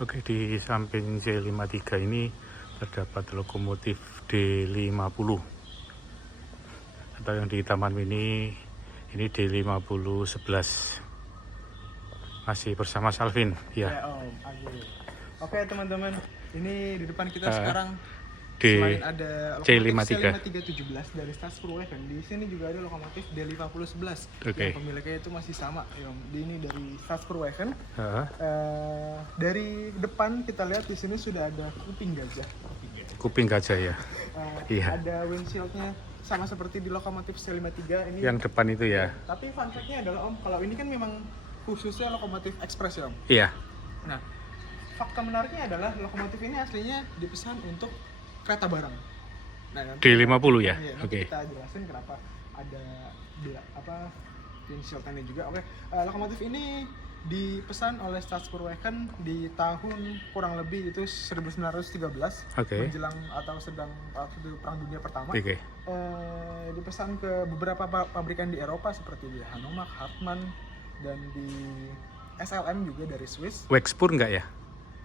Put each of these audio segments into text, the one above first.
Oke, di samping C53 ini terdapat lokomotif D50 atau yang di Taman Mini ini D5011. Masih bersama Salvin ya. Oke teman-teman, ini di depan kita sekarang di selain ada C53 C5317 dari Stadsproeven, di sini juga ada lokomotif D5011 Oke. yang pemiliknya itu masih sama, Yom. Ini dari Stadsproeven. Heeh. Dari depan kita lihat di sini sudah ada kuping gajah. Kuping gajah ya. Iya. Ada windshieldnya sama seperti di lokomotif C53 ini. Yang depan itu ya. Tapi fun fact-nya adalah Om, kalau ini kan memang khususnya lokomotif ekspres ya Om. Iya. Nah, fakta menariknya adalah lokomotif ini aslinya dipesan untuk kereta barang. Nah, D50 ya. Iya, Oke. kita jelasin kenapa ada windshield ini juga. Oke, lokomotif ini dipesan oleh Stadsproeven di tahun kurang lebih itu 1913, Oke. menjelang atau sedang waktu Perang Dunia Pertama. Oke. Dipesan ke beberapa pabrikan di Eropa seperti di Hanomag, Hartmann, dan di SLM juga dari Swiss. Wexpur enggak ya?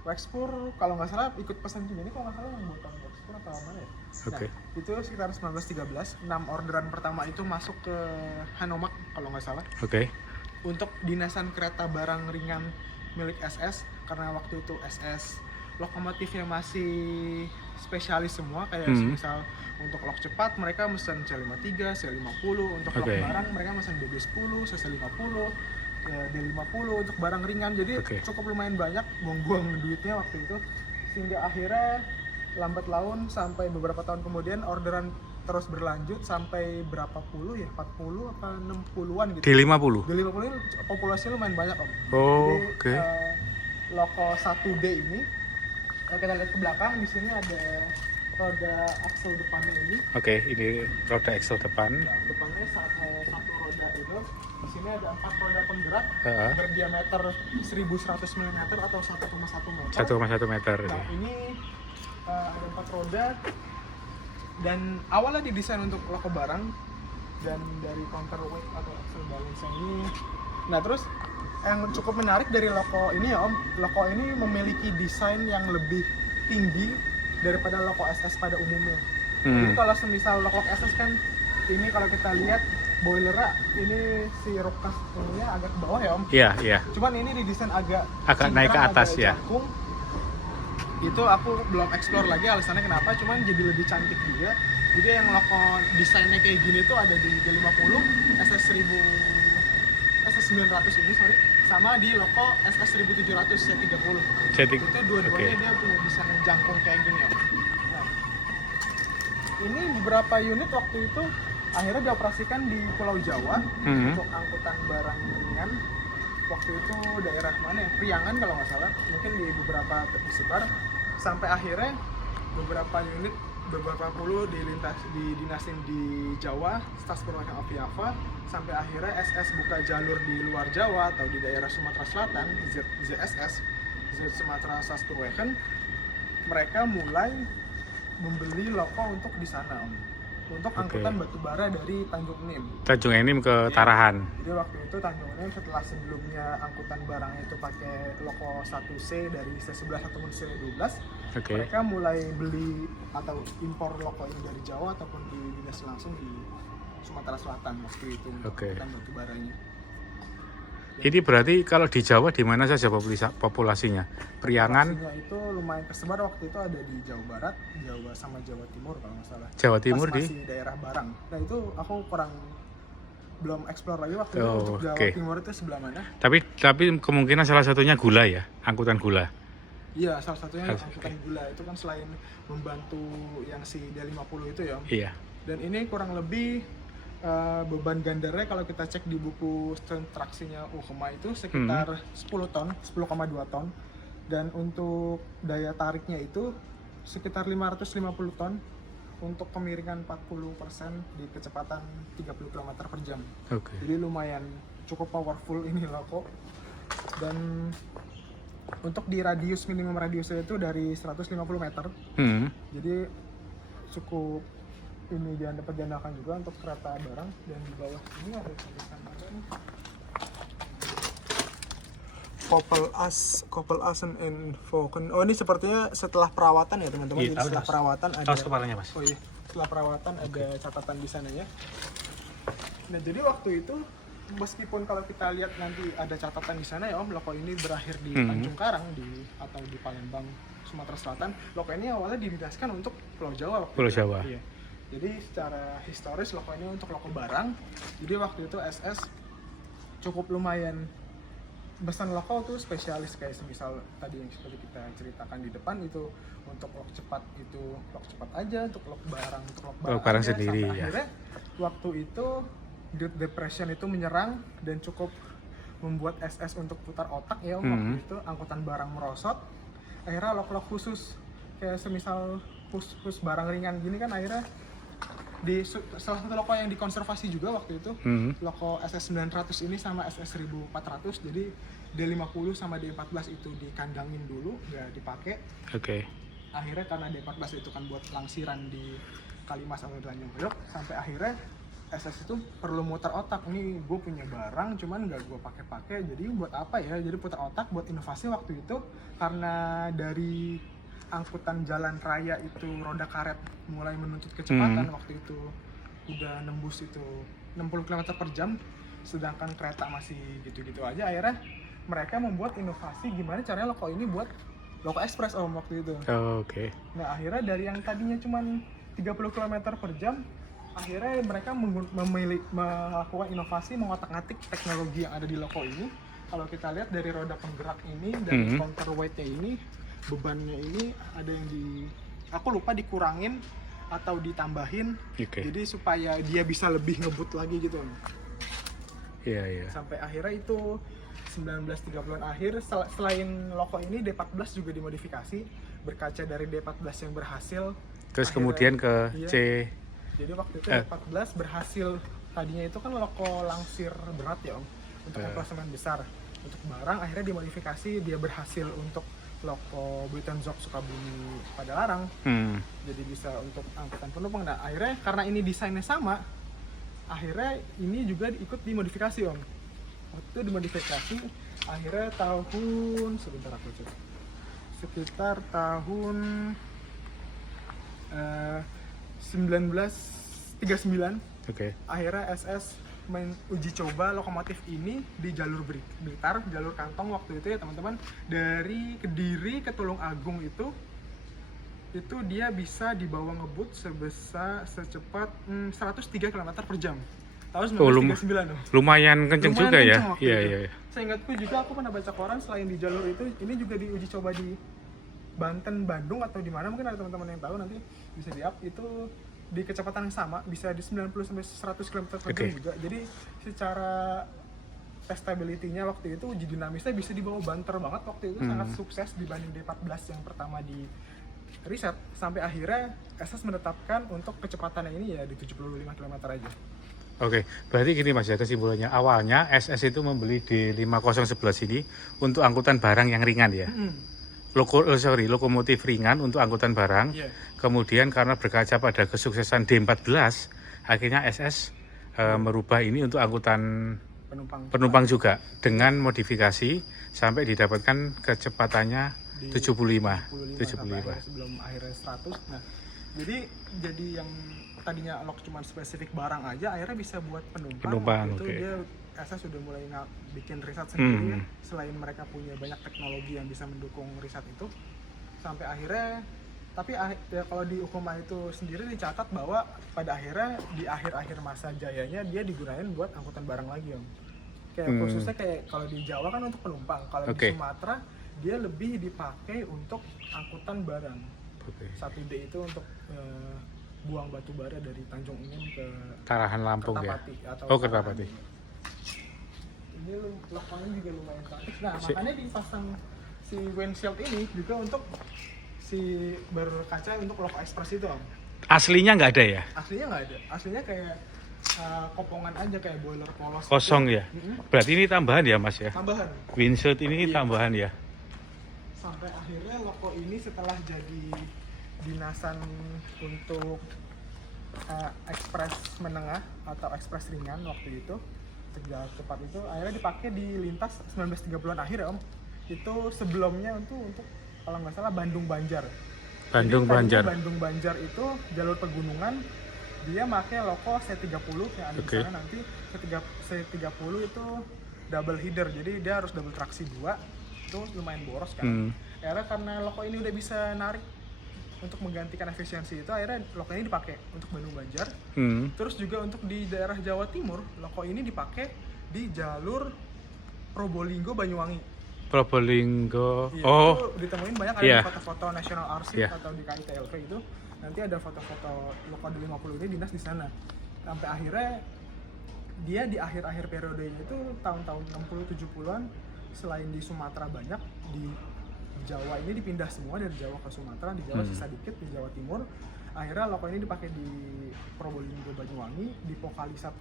Wexpur kalau nggak salah ikut pesan juga, ini kalau nggak salah yang buatan Wexpur atau mana ya? Oke. Nah, itu sekitar 1913, 6 orderan pertama itu masuk ke Hanomag kalau nggak salah. Oke. Untuk dinasan kereta barang ringan milik SS, karena waktu itu SS lokomotifnya masih spesialis semua, kayak misal untuk lok cepat mereka mesen C53, C50, untuk lok barang mereka mesen DB10, CC50, D50 untuk barang ringan. Jadi cukup lumayan banyak buang-buang duitnya waktu itu, sehingga akhirnya lambat laun sampai beberapa tahun kemudian orderan terus berlanjut sampai berapa puluh ya, 40 apa 60-an gitu. D50? D50 ini populasinya lumayan banyak Om. Oke. Loko 1D ini kalau kita lihat ke belakang, di sini ada roda aksel depannya ini. Oke, ini roda aksel depan. Nah, depannya satu roda itu. Di sini ada 4 roda penggerak berdiameter 1100 mm atau 1,1 meter. 1,1 meter. Nah, ini ada 4 roda dan awalnya didesain untuk loko barang dan dari counterweight atau axle balance ini. Nah, terus yang cukup menarik dari loko ini ya Om, loko ini memiliki desain yang lebih tinggi daripada loko SS pada umumnya. Jadi kalau semisal loko SS kan ini kalau kita lihat boilernya ini si rukas ininya agak ke bawah ya Om. Iya, iya. Cuman ini didesain agak naik ke atas ya. Jangkung. Itu aku belum explore lagi alasannya kenapa, cuman jadi lebih cantik juga. Jadi yang loko desainnya kayak gini tuh ada di D50, SS900 ini sama di loko SS1700 C30. Itu dua-duanya dia punya desain jangkung kayak gini Om. Nah, ini beberapa unit waktu itu akhirnya dioperasikan di Pulau Jawa untuk angkutan barang ringan. Waktu itu daerah mana ya? Priangan kalau nggak salah, mungkin di beberapa tersebar, sampai akhirnya beberapa unit, beberapa puluh didinasin di Jawa, Stadsproeven Aviava, sampai akhirnya SS buka jalur di luar Jawa atau di daerah Sumatera Selatan, ZSS, Sumatera Stadsproeven. Mereka mulai membeli loko untuk di sana Om, untuk angkutan batubara dari Tanjung Enim. Tanjung Enim ke Tarahan. Jadi waktu itu Tanjung Enim setelah sebelumnya angkutan barangnya itu pakai loko 1C dari C11 ataupun C12, mereka mulai beli atau impor loko ini dari Jawa ataupun dinas langsung di Sumatera Selatan waktu itu untuk angkutan batubaranya. Ini berarti kalau di Jawa di mana saja populasinya? Priangan? Populasinya itu lumayan tersebar waktu itu, ada di Jawa Barat, Jawa sama Jawa Timur kalau nggak salah. Jawa Timur masih daerah Barang. Nah itu aku belum explore lagi waktu itu untuk Jawa Timur itu sebelah mana. Tapi kemungkinan salah satunya gula ya, angkutan gula. Iya, salah satunya angkutan gula itu kan selain membantu yang si D50 itu ya. Iya. Dan ini kurang lebih beban gandarnya kalau kita cek di buku strength traksinya UKMA itu sekitar 10 ton, 10,2 ton. Dan untuk daya tariknya itu sekitar 550 ton untuk kemiringan 40% di kecepatan 30 km per jam. Jadi lumayan cukup powerful ini loko. Dan untuk di minimum radiusnya itu dari 150 meter. Jadi cukup ini dia dapat diandalkan juga untuk kereta barang. Dan di bawah ini ada tulisan apa nih? Koppel Assen and Volken. Oh, ini sepertinya setelah perawatan ya teman-teman. Iya, Jadi setelah perawatan ada. Tahu kepalanya mas. Oh iya, setelah perawatan ada catatan di sana ya. Nah, jadi waktu itu meskipun kalau kita lihat nanti ada catatan di sana ya Om, loko ini berakhir di Tanjung Karang atau di Palembang, Sumatera Selatan. Loko ini awalnya didedikasikan untuk Pulau Jawa waktu Pulau itu. Jawa. Iya. Jadi secara historis loko ini untuk loko barang. Jadi waktu itu SS cukup lumayan pesan loko tuh spesialis kayak semisal tadi yang seperti kita ceritakan di depan itu untuk lok cepat aja, untuk lok barang Barang aja, sendiri sampai ya. akhirnya waktu itu Great Depression itu menyerang dan cukup membuat SS untuk putar otak ya waktu itu, angkutan barang merosot, akhirnya lok-lok khusus kayak semisal khusus barang ringan gini kan akhirnya di salah satu loko yang dikonservasi juga waktu itu, loko SS 900 ini sama SS 1400, jadi D50 sama D14 itu dikandangin dulu, nggak dipakai. Oke. Akhirnya karena D14 itu kan buat langsiran di Kalimas sama Tanjung Priok, sampai akhirnya SS itu perlu muter otak, ini gue punya barang cuman nggak gue pakai, jadi buat apa ya? Jadi putar otak buat inovasi waktu itu, karena dari angkutan jalan raya itu roda karet mulai menuntut kecepatan waktu itu udah nembus itu 60 km per jam, sedangkan kereta masih gitu-gitu aja. Akhirnya mereka membuat inovasi gimana caranya loko ini buat loko ekspres Om waktu itu. Oke. Nah akhirnya dari yang tadinya cuma 30 km per jam, akhirnya mereka melakukan inovasi, mengotak-ngatik teknologi yang ada di loko ini. Kalau kita lihat dari roda penggerak ini, dari counterweight-nya ini, bebannya ini ada yang aku lupa dikurangin atau ditambahin, jadi supaya dia bisa lebih ngebut lagi gitu. Iya. Sampai akhirnya itu 1930-an akhir, selain loko ini D14 juga dimodifikasi, berkaca dari D14 yang berhasil. Terus akhirnya, kemudian ke C. Jadi waktu itu D14 berhasil, tadinya itu kan loko langsir berat ya Om, untuk klasemen besar. Untuk barang akhirnya dimodifikasi, dia berhasil untuk loko Buitenzorg Sukabumi Padalarang, jadi bisa untuk angkutan penumpang. Nah akhirnya karena ini desainnya sama, akhirnya ini juga ikut dimodifikasi Om. Waktu itu dimodifikasi akhirnya sekitar tahun 1939. Akhirnya SS uji coba lokomotif ini di jalur Blitar, jalur kantong waktu itu ya teman-teman, dari Kediri ke Tulungagung itu dia bisa dibawa ngebut secepat 103 km per jam tahun 1939. Lumayan kenceng juga ya. Iya. Seingatku juga aku pernah baca koran, selain di jalur itu ini juga diuji coba di Banten, Bandung atau di mana, mungkin ada teman-teman yang tahu, nanti bisa di-up, itu di kecepatan yang sama, bisa di 90 sampai 100 km per jam juga. Jadi secara testability-nya waktu itu, uji dinamisnya bisa dibawa banter banget waktu itu, sangat sukses dibanding D14 yang pertama di riset. Sampai akhirnya SS menetapkan untuk kecepatannya ini ya di 75 km aja. Oke, berarti gini Mas ya, kesimpulannya awalnya SS itu membeli di 5011 ini untuk angkutan barang yang ringan ya. Lokomotif ringan untuk angkutan barang. Kemudian karena berkaca pada kesuksesan D14, akhirnya SS merubah ini untuk angkutan penumpang juga dengan modifikasi sampai didapatkan kecepatannya 75 sebelum akhirnya 100. Nah, jadi yang tadinya lok cuma spesifik barang aja, akhirnya bisa buat penumpang. Itu dia SS sudah mulai bikin riset sendiri ya. Selain mereka punya banyak teknologi yang bisa mendukung riset itu, sampai akhirnya, tapi ya, kalau di Ukuma itu sendiri dicatat bahwa pada akhirnya di akhir-akhir masa jayanya dia digunakan buat angkutan barang lagi Om. Kayak khususnya kayak kalau di Jawa kan untuk penumpang, kalau di Sumatera dia lebih dipakai untuk angkutan barang. 1D itu untuk buang batu bara dari Tanjung Unyem ke Karahan Lampung Kertapati, ya. atau Kertapati. Ini lokonya juga lumayan praktis. Nah, makanya dipasang si windshield ini juga untuk si berkaca untuk loko ekspres itu Om. Aslinya nggak ada ya? Aslinya nggak ada. Aslinya kayak kopongan aja, kayak boiler polos. Kosong gitu. Ya? Berarti ini tambahan ya Mas ya? Tambahan. Windshield ini tambahan ya? Sampai akhirnya loko ini setelah jadi dinasan untuk ekspres menengah atau ekspres ringan waktu itu, sejak cepat itu akhirnya dipakai di lintas 1930-an akhir ya Om. itu sebelumnya untuk kalau nggak salah Bandung Banjar. Bandung Jadi, Banjar. Bandung Banjar itu jalur pegunungan, dia pakai loko C30 yang ada di sana nanti. C30 itu double header, jadi dia harus double traksi 2, itu lumayan boros kan. Akhirnya karena loko ini udah bisa narik untuk menggantikan efisiensi itu, akhirnya loko ini dipakai untuk Bandung Banjar. Terus juga untuk di daerah Jawa Timur, loko ini dipakai di jalur Probolinggo Banyuwangi. Probolinggo. Iya, oh, itu ditemuin banyak ada foto-foto National Archive atau di KITLV itu. Nanti ada foto-foto loko D50 ini dinas di sana. Sampai akhirnya dia di akhir-akhir periodenya itu tahun-tahun 60-70-an, selain di Sumatera banyak, di Jawa ini dipindah semua dari Jawa ke Sumatera, di Jawa sisa dikit di Jawa Timur. Akhirnya loko ini dipakai di Probolinggo Banyuwangi, di Pokalisat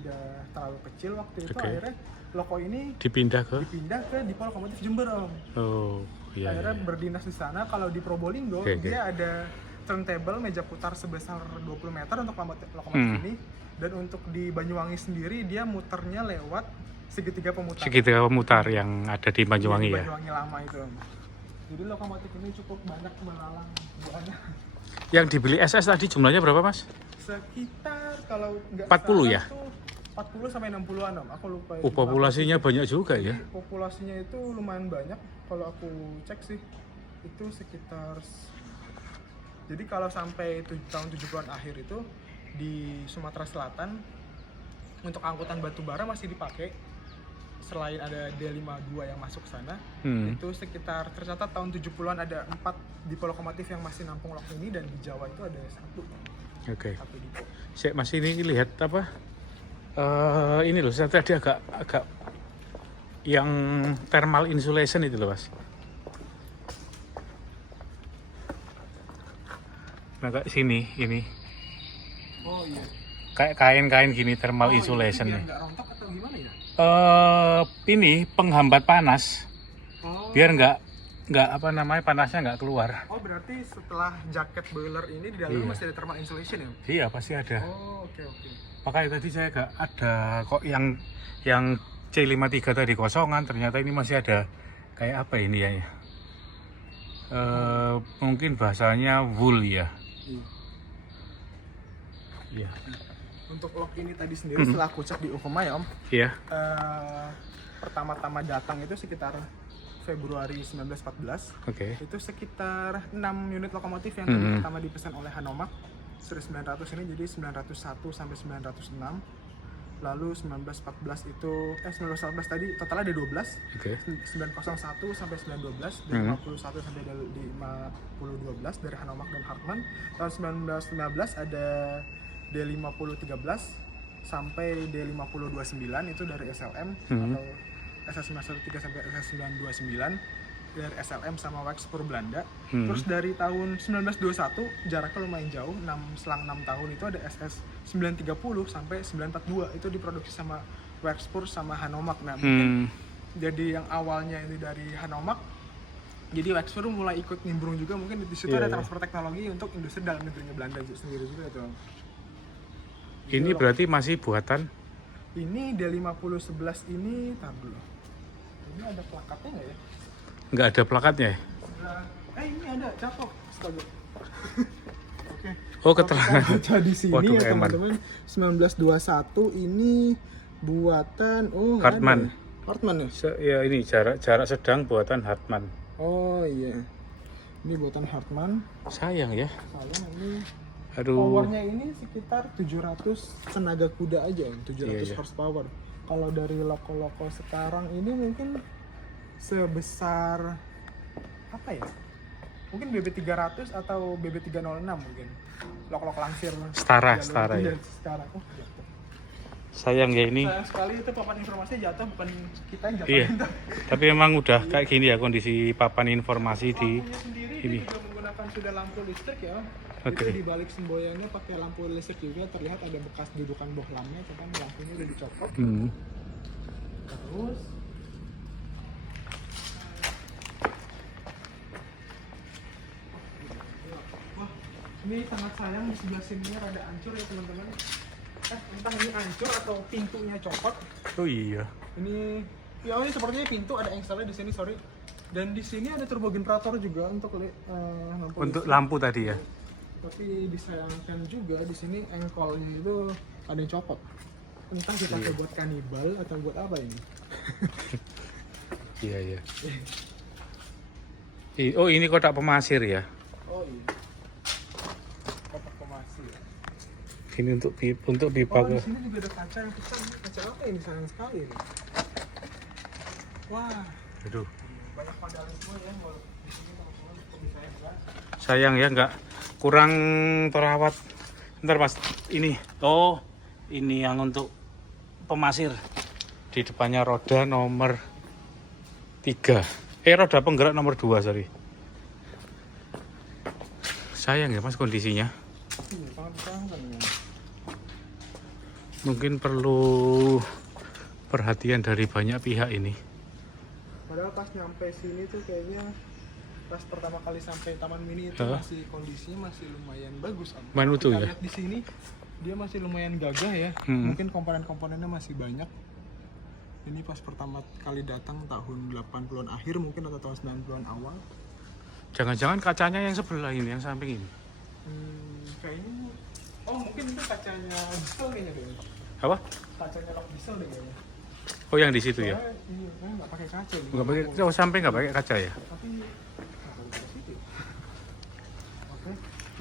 udah terlalu kecil waktu itu. Akhirnya loko ini dipindah ke Dipo Lokomotif Jember, Om. Akhirnya berdinas di sana. Kalau di Probolinggo dia ada turntable meja putar sebesar 20 meter untuk lokomotif ini, dan untuk di Banyuwangi sendiri dia muternya lewat segitiga pemutar yang ada di Banyuwangi, Banyuwangi lama itu. Jadi lokomotif ini cukup banyak melalang buahnya. Yang dibeli SS tadi jumlahnya berapa, Mas? Sekitar kalau nggak 40 ya? 40 sampai 60-an, Om. Aku lupa. Populasinya banyak juga ya? Populasinya itu lumayan banyak. Kalau aku cek sih itu sekitar. Jadi kalau sampai tahun 70-an akhir itu di Sumatera Selatan untuk angkutan batu bara masih dipakai. Selain ada D52 yang masuk sana, itu sekitar tercatat tahun 70-an ada 4 dipo lokomotif yang masih nampung lok ini, dan di Jawa itu ada 1. Satu dipo. Saya masih ini lihat apa? Ini loh, saya tadi agak yang thermal insulation itu loh, Mas. Nah, kayak sini ini. Oh iya. Kayak kain-kain gini thermal insulation nih. Nggak rontok atau gimana ya? Ini penghambat panas. Biar nggak apa namanya, panasnya nggak keluar. Oh, berarti setelah jaket boiler ini di dalam masih ada thermal insulation ya? Iya, pasti ada. Oh, oke. Makanya tadi saya nggak ada kok yang C53 tadi kosongan, ternyata ini masih ada kayak apa ini ya? Mungkin bahasanya wool ya. Iya. Untuk lok ini tadi sendiri setelah aku cek di Ukoma ya, Om. Iya. Pertama-tama datang itu sekitar Februari 1914. Itu sekitar 6 unit lokomotif yang pertama dipesan oleh Hanomag seri 900 ini, jadi 901 sampai 906. Lalu 1914 itu 1914 tadi total ada 12. 901 sampai 912, dari 51 sampai 5012 dari Hanomag dan Hartmann. Tahun 1915 ada D5013 sampai D5029 itu dari SLM atau SS913 sampai SS929 dari SLM sama Wexpur Belanda. Terus dari tahun 1921 jaraknya lumayan jauh, selang 6 tahun itu ada SS930 sampai 942 itu diproduksi sama Wexpur sama Hanomag. Nah, mungkin jadi yang awalnya ini dari Hanomag, jadi Wexpur mulai ikut nimbrung juga, mungkin di situ ada transfer teknologi untuk industri dalam negerinya Belanda sendiri juga itu. Ini berarti masih buatan? Ini D5011 ini, tar dulu. Ini ada plakatnya nggak ya? Nggak ada plakatnya ya? Ini ada, cakep. Astaga. Oke. Oh, keterangan. Baca di sini ya teman-teman. 1921 ini buatan Hartmann. Hartmann ya? Ya ini jarak sedang buatan Hartmann. Oh iya. Ini buatan Hartmann. Sayang ya. Sayang ini. Aduh. Powernya ini sekitar 700 tenaga kuda aja, 700 horsepower. Kalau dari loko-loko sekarang ini mungkin sebesar apa ya? Mungkin BB300 atau BB306 mungkin. Loko-loko langsir. Setara ya. Setara. Oh, jatuh. Sayang ya ini. Sayang sekali itu papan informasi jatuh, bukan kita yang jatuh. Iya. Tapi emang udah kayak gini ya kondisi papan informasi di ini. Juga menggunakan sudah lampu listrik ya. Itu di balik semboyannya pakai lampu listrik juga, terlihat ada bekas dudukan bohlamnya, cuman lampunya udah dicopot. Terus ini sangat sayang di sebelah sininya rada hancur ya teman-teman. Entah ini hancur atau pintunya copot. Oh iya. Ini sepertinya pintu ada engselnya di sini, sorry. Dan di sini ada turbo generator juga untuk lampu tadi ya. Tapi disayangkan juga di sini engkolnya itu ada yang copot. Entah kita buat kanibal atau buat apa ini. Iya. Oh, ini kotak pemasir ya. Oh iya. Kotak pemasir. Ini untuk pipa. Oh, di sini juga ada kaca yang pecah. Kaca apa ini, sayang sekali ini. Wah. Aduh. Banyak vandalisme ya, di sini teman-teman bisa enggak. Sayang ya, nggak kurang terawat. Ntar Mas, ini. Oh, ini yang untuk pemasir. Di depannya roda nomor 3. Roda penggerak nomor 2, sorry. Sayang ya Mas kondisinya. Iya, sangat disayangkan ya. Mungkin perlu perhatian dari banyak pihak ini. Padahal pas nyampe sini tuh kayaknya pas pertama kali sampai Taman Mini itu masih kondisinya masih lumayan bagus. Main utuh ya? Lihat di sini dia masih lumayan gagah ya. Mungkin komponen-komponennya masih banyak. Ini pas pertama kali datang tahun 80-an akhir mungkin atau tahun 90-an awal. Jangan-jangan kacanya yang sebelah ini, yang samping ini. Kayaknya mungkin itu kacanya diesel kayaknya deh. Apa? Kacanya lok diesel deh kayaknya. Oh, yang di situ ya? Iya, nggak pakai kaca. Nggak pakai, sampai nggak pakai kaca ya? Tapi oke.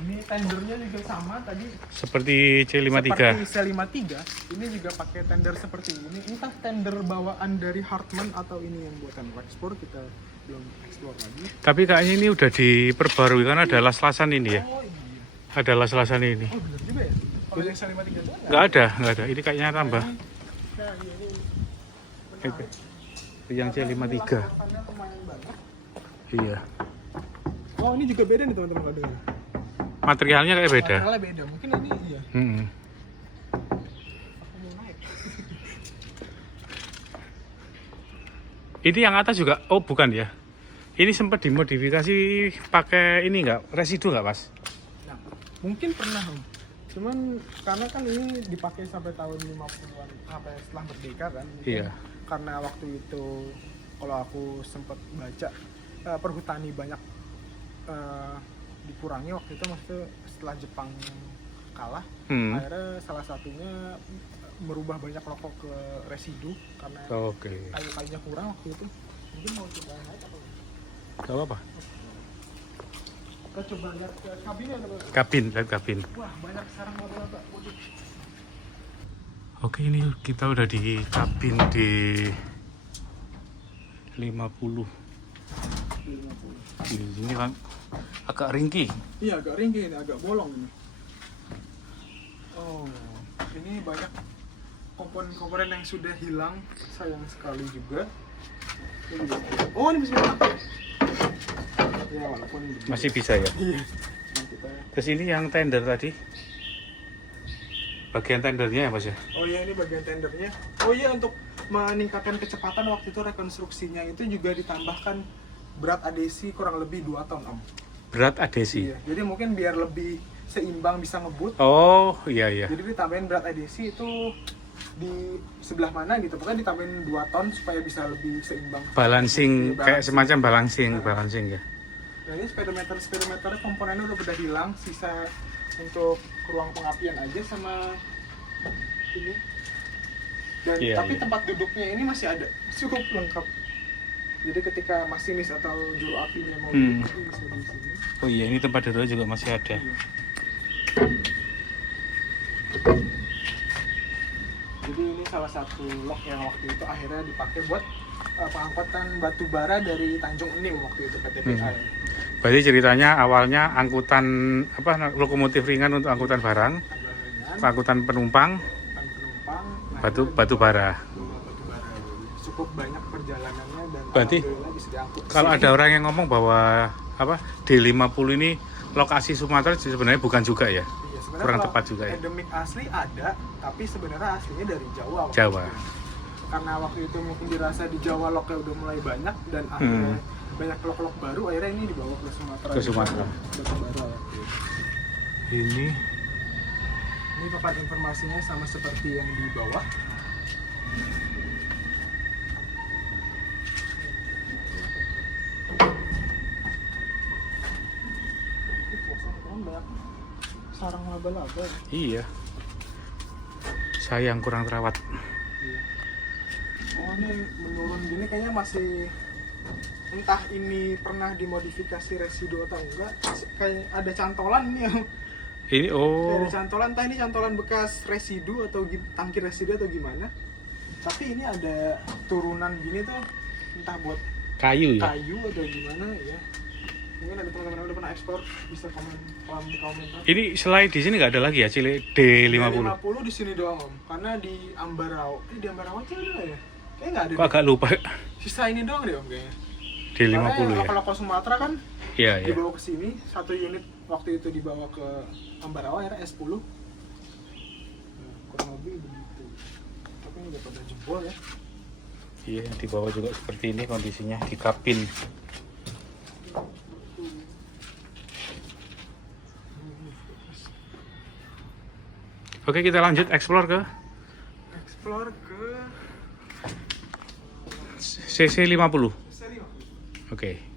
Ini tendernya juga sama tadi. Seperti C53. Seperti C53, ini juga pakai tender seperti ini. Entah tender bawaan dari Hartmann atau ini yang buatan ekspor, kita belum eksplor lagi. Tapi kayaknya ini udah diperbarui karena ada las-lasan ini ya. Oh iya. Ada las-lasan ini. Oh benar juga ya. Kalau yang C53 itu Nggak ada. Ini kayaknya tambah. Nah, ini Yang C53. warnanya lumayan banyak. Iya. Oh ini juga beda nih teman-teman kalau dengar. Materialnya kayak beda. Materialnya beda, mungkin ini iya. Aku mau naik. Ini yang atas juga, oh bukan ya. Ini sempat dimodifikasi pakai ini nggak? Residu nggak, Mas? Nah, mungkin pernah, Om. Cuman karena kan ini dipakai sampai tahun 50-an, sampai setelah merdeka kan. Iya. Karena waktu itu kalau aku sempat baca perhutani banyak dikurangi waktu itu, maksudnya setelah Jepang kalah, akhirnya salah satunya merubah banyak rokok ke residu karena kayu-kayunya kurang waktu itu. Mungkin mau coba naik atau Gak apa-apa. kita coba lihat ke kabinnya. Lihat kabin. Wah, banyak sarang raba-raba. Oke, ini kita udah di kabin di 50. Di sini kan agak ringkih. Iya, agak ringkih ini, agak bolong ini. Oh, ini banyak komponen-komponen yang sudah hilang, sayang sekali juga. Oh, ini bisa dipakai. Ya, walaupun Masih bisa ya. Iya. Terus ini yang tender tadi. Bagian tendernya ya, Mas ya? Oh iya, ini bagian tendernya. Oh iya, untuk meningkatkan kecepatan waktu itu rekonstruksinya itu juga ditambahkan berat adhesi kurang lebih 2 ton, Om. Berat adhesi? Iya, jadi mungkin biar lebih seimbang bisa ngebut. Oh, iya. Jadi ditambahin berat adhesi itu di sebelah mana gitu, pokoknya ditambahin 2 ton supaya bisa lebih seimbang. Balancing, kayak semacam balancing ya. Nah ini speedometer komponennya udah hilang, sisa untuk ruang pengapian aja sama ini. Dan tapi tempat duduknya ini masih ada, cukup lengkap. Jadi ketika masinis atau juru apinya mau duduk bisa di sini. Oh iya, ini tempat duduk juga masih ada. Iya. Jadi ini salah satu lock yang waktu itu akhirnya dipakai buat pengangkutan batu bara dari Tanjung Enim waktu itu PTPA. Berarti ceritanya awalnya angkutan lokomotif ringan untuk angkutan barang, angkutan penumpang, batu bara. Cukup banyak perjalanannya dan berarti bisa diangkut. Kalau ada orang yang ngomong bahwa D50 ini lokasi Sumatera sebenarnya bukan juga ya? Iya, kurang tepat juga ya. Endemik asli ada, tapi sebenarnya aslinya dari Jawa. Jawa. Karena waktu itu mungkin dirasa di Jawa loknya udah mulai banyak dan akhirnya banyak lok-lok baru, akhirnya ini dibawa ke Sumatera. Ke Sumatera. Ini papan informasinya sama seperti yang di bawah. sarang laba-laba. Iya. Sayang kurang terawat. Iya. Oh ini menurun gini kayaknya masih, entah ini pernah dimodifikasi residu atau enggak. Kayak ada cantolan ini ya. Ini Kayak ada cantolan, entah ini cantolan bekas residu atau tangki residu atau gimana. Tapi ini ada turunan gini tuh, entah buat kayu ya. kayu atau gimana ya. Mungkin ada teman-teman yang udah pernah ekspor, bisa komen di komentar. Ini selain di sini nggak ada lagi ya cilik D50? D50 di sini doang om, karena di Ambarawa, di Ambarawa itu ada nggak ya? Kayaknya nggak ada. Kok agak lupa. Sisa ini doang deh om kayaknya. D50 ya. Kalau ke Sumatera kan Iya, iya. dibawa ke sini, satu unit waktu itu dibawa ke Ambarawa ya S10. Nah, kurang lebih begitu. Tapi ini udah pada jebol ya. Iya, di bawah juga seperti ini kondisinya di kabin. Oke, kita lanjut explore ke CC50. CC50. Oke.